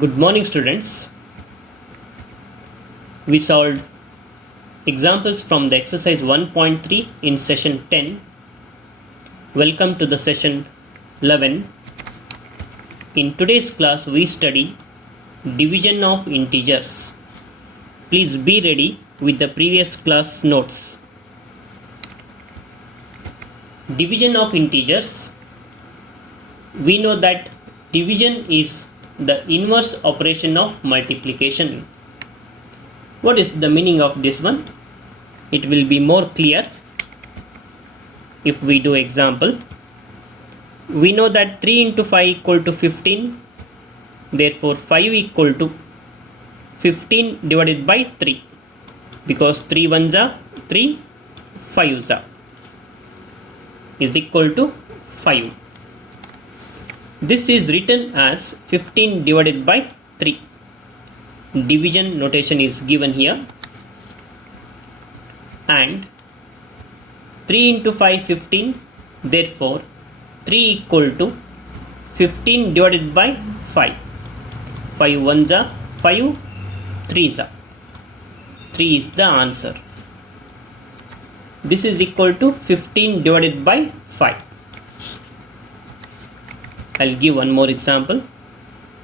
Good morning, students. We solved examples from the exercise 1.3 in session 10. Welcome to the session 11. In today's class, we study division of integers. Please be ready with the previous class notes. Division of integers. We know that division is the inverse operation of multiplication. What is the meaning of this one? It will be more clear if we do example. We know that 3 into 5 equal to 15. Therefore 5 equal to 15 divided by 3. Because 3 ones are 3, 5s are is equal to 5. This is written as 15 divided by 3. Division notation is given here. And 3 into 5, 15. Therefore, 3 equal to 15 divided by 5. 5 ones are 5, 3s are. 3 is the answer. This is equal to 15 divided by 5. I'll give one more example.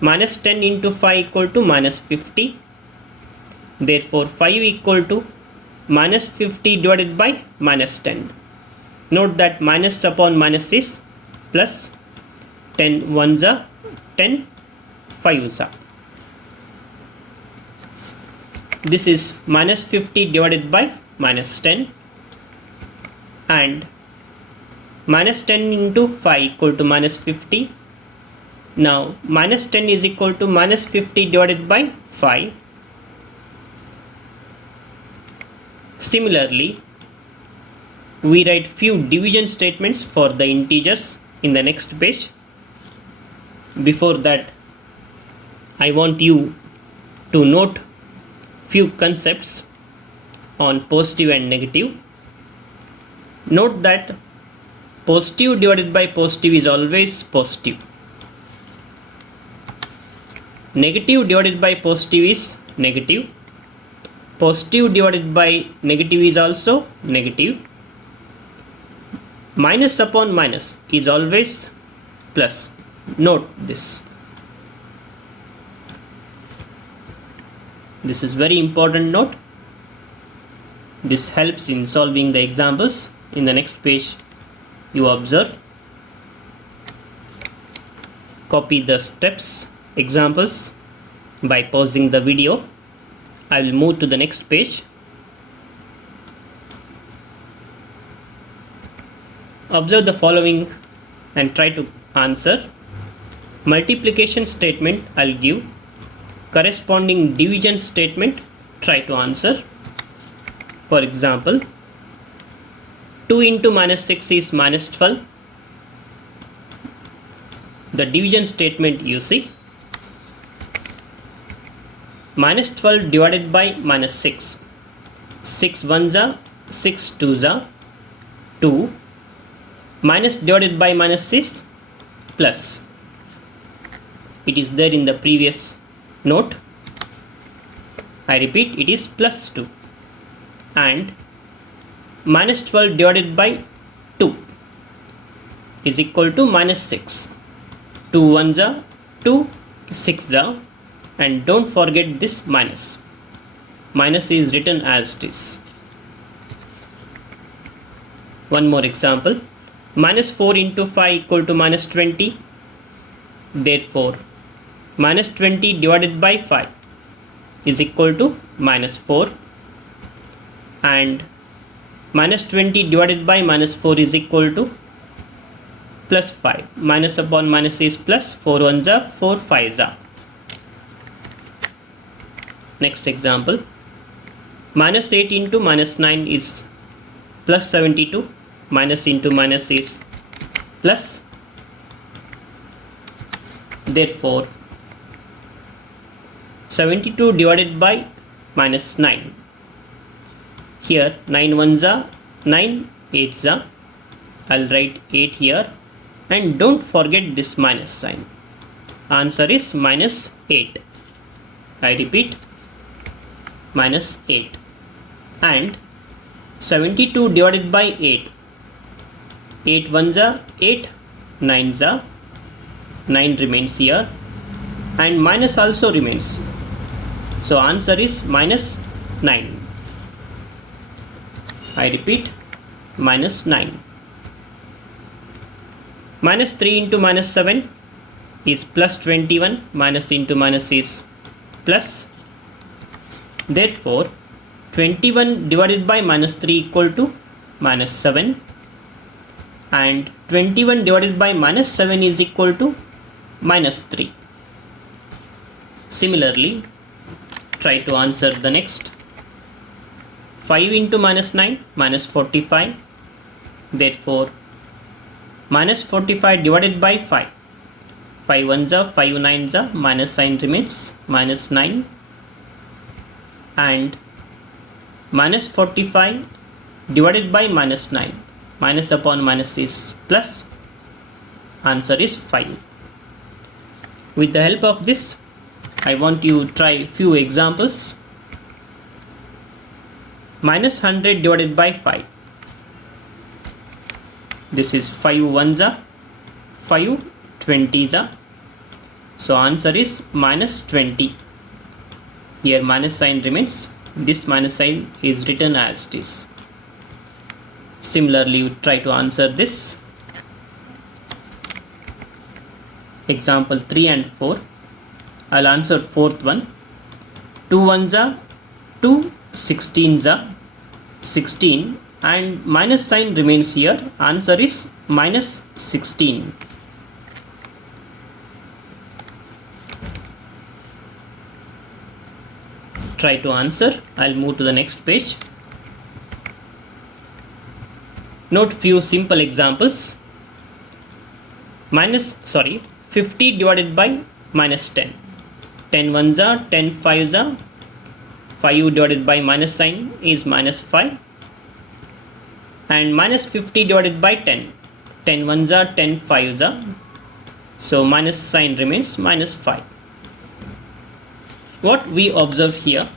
Minus 10 into 5 equal to minus 50. Therefore 5 equal to minus 50 divided by minus 10. Note that minus upon minus is plus. 10 ones are 10, 5s are. This is minus 50 divided by minus 10. And minus 10 into 5 equal to minus 50. Now minus 10 is equal to minus 50 divided by 5. Similarly, we write few division statements for the integers in the next page. Before that, I want you to note few concepts on positive and negative. Note that positive divided by positive is always positive. Negative divided by positive is negative. Positive divided by negative is also negative. Minus upon minus is always plus. Note this. This is very important note. This helps in solving the examples. In the next page, you observe. Copy the steps, examples by pausing the video. I will move to the next page. Observe the following and try to answer. Multiplication statement I'll give. Corresponding division statement try to answer. For example, 2 into minus 6 is minus 12. The division statement you see. Minus 12 divided by minus 6. 6 ones are 6 twos are 2. Minus divided by minus is plus. It is there in the previous note. I repeat, it is plus 2. And minus 12 divided by 2 is equal to minus 6. 2 ones are 2, 6 are, and don't forget this minus. Minus is written as it is. One more example. Minus 4 into 5 equal to minus 20. Therefore, minus 20 divided by 5 is equal to minus 4. And minus 20 divided by minus 4 is equal to plus 5. Minus upon minus is plus. 4 ones are 4, 5s are. Next example. Minus 8 into minus 9 is plus 72. Minus into minus is plus. Therefore, 72 divided by minus 9. Here 9 ones are 9, 8s are. I'll write 8 here, and don't forget this minus sign. Answer is minus 8. I repeat, minus 8. And 72 divided by 8. 8 ones are 8, 9s are 9 remains here, and minus also remains. So answer is minus 9. I repeat, minus 9. Minus 3 into minus 7 is plus 21. Minus into minus is plus. Therefore, 21 divided by minus 3 equal to minus 7. And 21 divided by minus 7 is equal to minus 3. Similarly, try to answer the next. 5 into minus 9, minus 45. Therefore, minus 45 divided by 5. 5 ones are 5 9s are, minus sign remains, minus 9. And minus 45 divided by minus 9. Minus upon minus is plus. Answer is 5. With the help of this, I want you to try few examples. Minus 100 divided by 5. This is 5 ones are, 5 20s are. So answer is minus 20. Here minus sign remains. This minus sign is written as it is. Similarly, you try to answer this. Example 3 and 4. I'll answer fourth one. 2 ones are 2, 16s are 16, and minus sign remains here. Answer is minus 16. Try to answer. I'll move to the next page. Note few simple examples. 50 divided by minus 10. 10 ones are, 10 5s are. 5 divided by minus sign is minus 5. And minus 50 divided by 10. 10 ones are, 10 5s are. So minus sign remains, minus 5. What we observe here,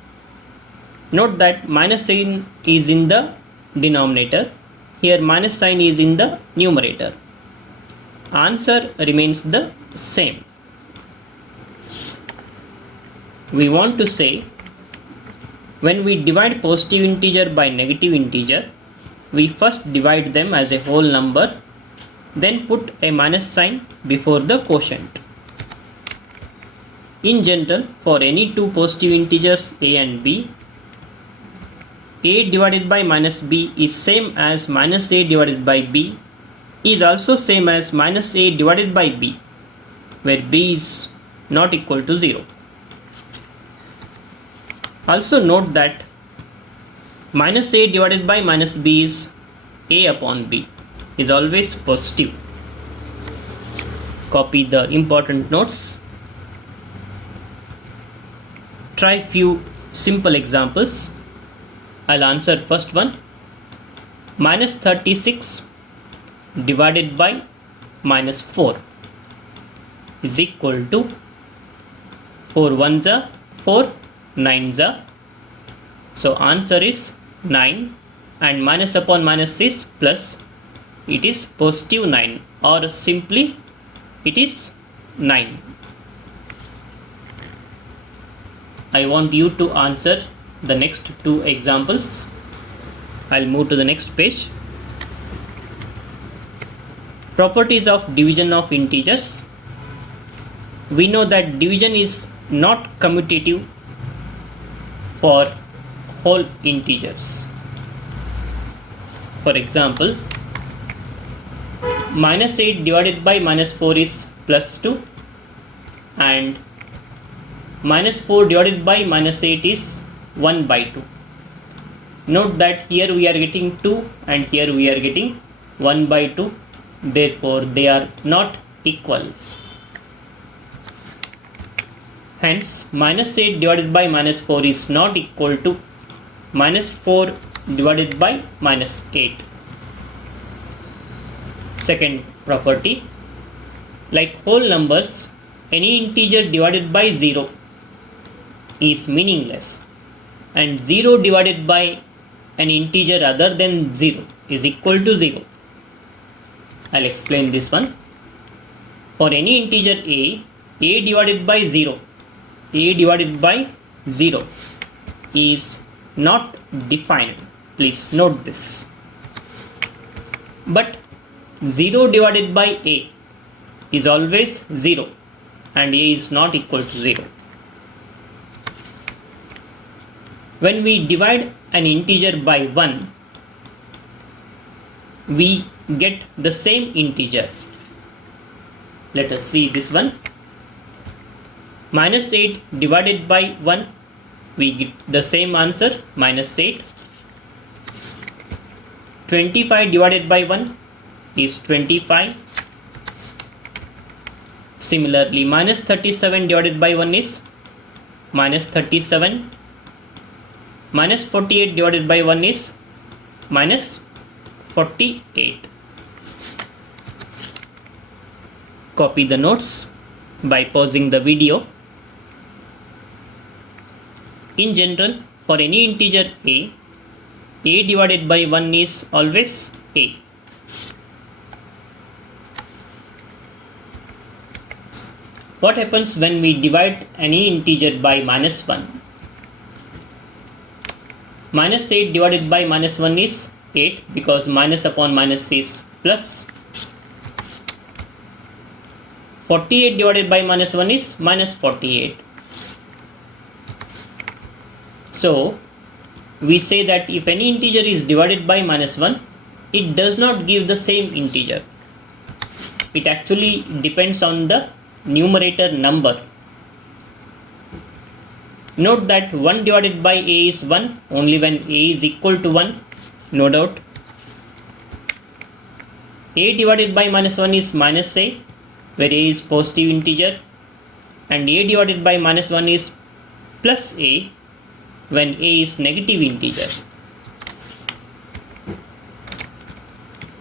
note that minus sign is in the denominator. Here minus sign is in the numerator. Answer remains the same. We want to say, when we divide positive integer by negative integer, we first divide them as a whole number, then put a minus sign before the quotient. In general, for any two positive integers a and b, a divided by minus b is same as minus a divided by b is also same as minus a divided by b, where b is not equal to 0. Also note that minus a divided by minus b is a upon b, is always positive. Copy the important notes. Try few simple examples. I'll answer first one. Minus 36 divided by minus 4 is equal to 4 ones are 4, 9s are. So answer is 9, and minus upon minus is plus. It is positive 9, or simply it is 9. I want you to answer the next two examples. I'll move to the next page. Properties of division of integers. We know that division is not commutative for whole integers. For example, minus 8 divided by minus 4 is plus 2, and minus 4 divided by minus 8 is 1 by 2. Note that here we are getting 2 and here we are getting 1 by 2. Therefore, they are not equal. Hence, minus 8 divided by minus 4 is not equal to minus 4 divided by minus 8. Second property, like whole numbers, any integer divided by 0 is meaningless, and 0 divided by an integer other than 0 is equal to 0. I'll explain this one. For any integer a divided by 0, a divided by 0 is not defined. Please note this. But 0 divided by a is always 0, and a is not equal to 0. When we divide an integer by 1, we get the same integer. Let us see this one. Minus 8 divided by 1, we get the same answer, minus 8. 25 divided by 1 is 25. Similarly, minus 37 divided by 1 is minus 37. Minus 48 divided by 1 is minus 48. Copy the notes by pausing the video. In general, for any integer a divided by 1 is always a. What happens when we divide any integer by minus 1? Minus 8 divided by minus 1 is 8, because minus upon minus is plus. 48 divided by minus 1 is minus 48. So we say that if any integer is divided by minus 1, it does not give the same integer. It actually depends on the numerator number. Note that 1 divided by a is 1 only when a is equal to 1, no doubt. A divided by minus 1 is minus a, where a is positive integer, and a divided by minus 1 is plus a when a is negative integer.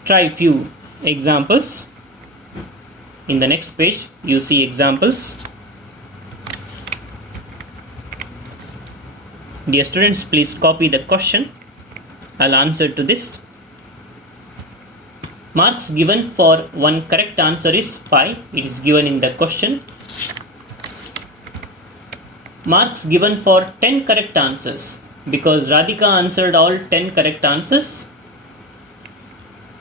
Try few examples. In the next page, you see examples. Dear students, please copy the question. I'll answer to this. Marks given for one correct answer is 5. It is given in the question. Marks given for 10 correct answers, because Radhika answered all 10 correct answers.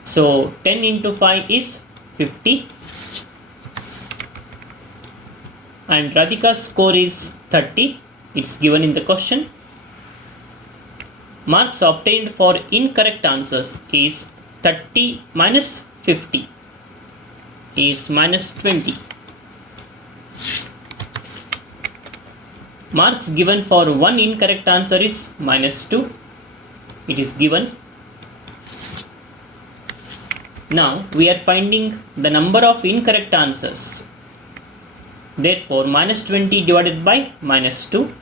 So 10 into 5 is 50. And Radhika's score is 30. It's given in the question. Marks obtained for incorrect answers is 30 minus 50 is minus 20. Marks given for one incorrect answer is minus 2. It is given. Now we are finding the number of incorrect answers. Therefore, minus 20 divided by minus 2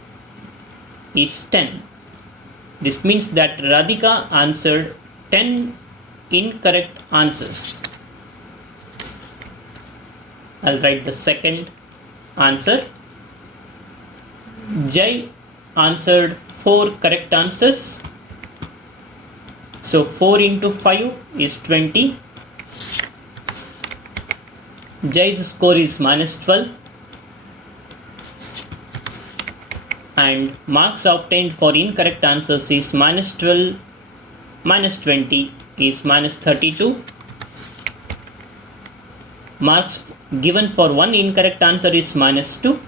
is 10. This means that Radhika answered 10 incorrect answers. I'll write the second answer. Jai answered 4 correct answers. So 4 into 5 is 20. Jai's score is minus 12. And marks obtained for incorrect answers is minus 12 minus 20 is minus 32. Marks given for one incorrect answer is minus 2.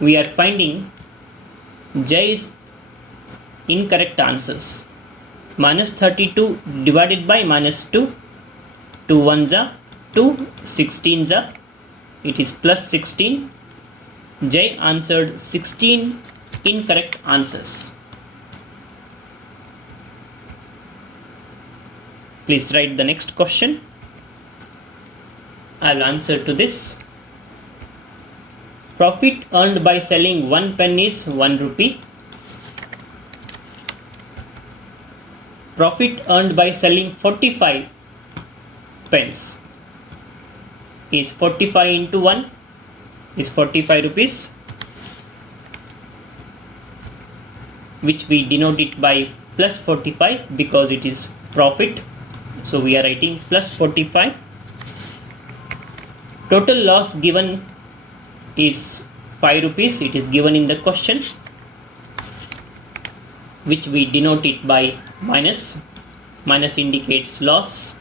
We are finding Jai's incorrect answers. Minus 32 divided by minus 2. 2 ones are 2, 16s are. It is plus 16. Jai answered 16 incorrect answers. Please write the next question. I'll answer to this. Profit earned by selling 1 pen is 1 rupee. Profit earned by selling 45 pens is 45 into 1 is 45 rupees, which we denote it by plus 45 because it is profit. So we are writing plus 45. Total loss given is 5 rupees. It is given in the question, which we denote it by minus. Minus indicates loss.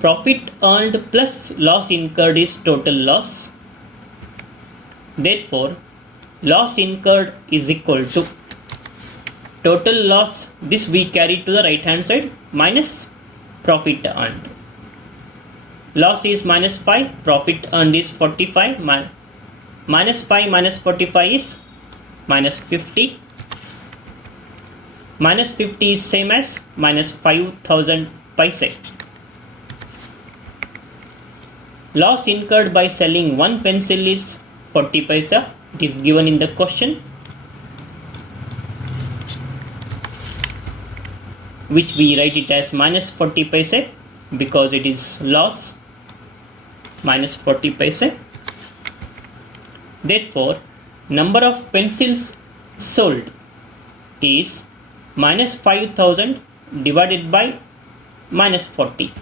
Profit earned plus loss incurred is total loss. Therefore, loss incurred is equal to total loss, this we carry to the right hand side, minus profit earned. Loss is minus 5, profit earned is 45, minus 5 minus 45 is minus 50. Minus 50 is same as minus 5000 paise. Loss incurred by selling one pencil is 40 paisa. It is given in the question, which we write it as minus 40 paise because it is loss, minus 40 paise. Therefore, number of pencils sold is minus 5000 divided by minus 40.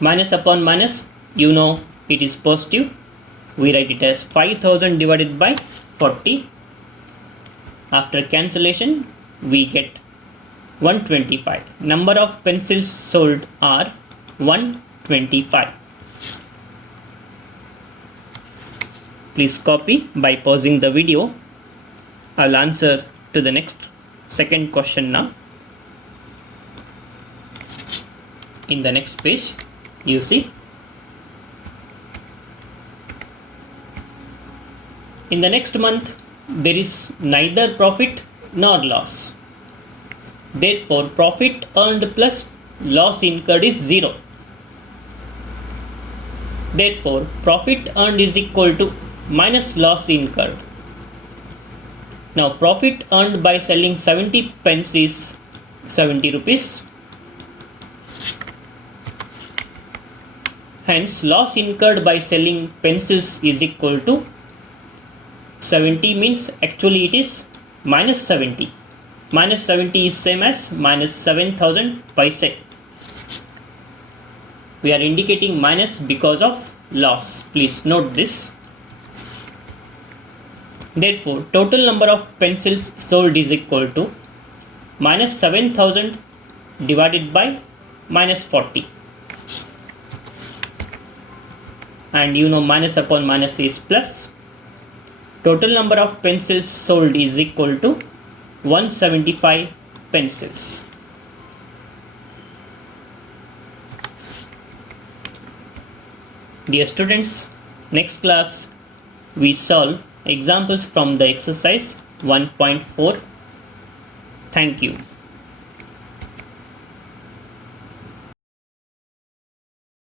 Minus upon minus, you know it is positive. We write it as 5000 divided by 40. After cancellation, we get 125. Number of pencils sold are 125. Please copy by pausing the video. I'll answer to the second question now. In the next page, you see, in the next month there is neither profit nor loss. Therefore, profit earned plus loss incurred is 0. Therefore, profit earned is equal to minus loss incurred. Now, profit earned by selling 70 pens is 70 rupees. Hence, loss incurred by selling pencils is equal to 70 means actually it is minus 70. Minus 70 is same as minus 7000 paise. We are indicating minus because of loss. Please note this. Therefore, total number of pencils sold is equal to minus 7000 divided by minus 40. And you know minus upon minus is plus. Total number of pencils sold is equal to 175 pencils. Dear students, next class we solve examples from the exercise 1.4. Thank you.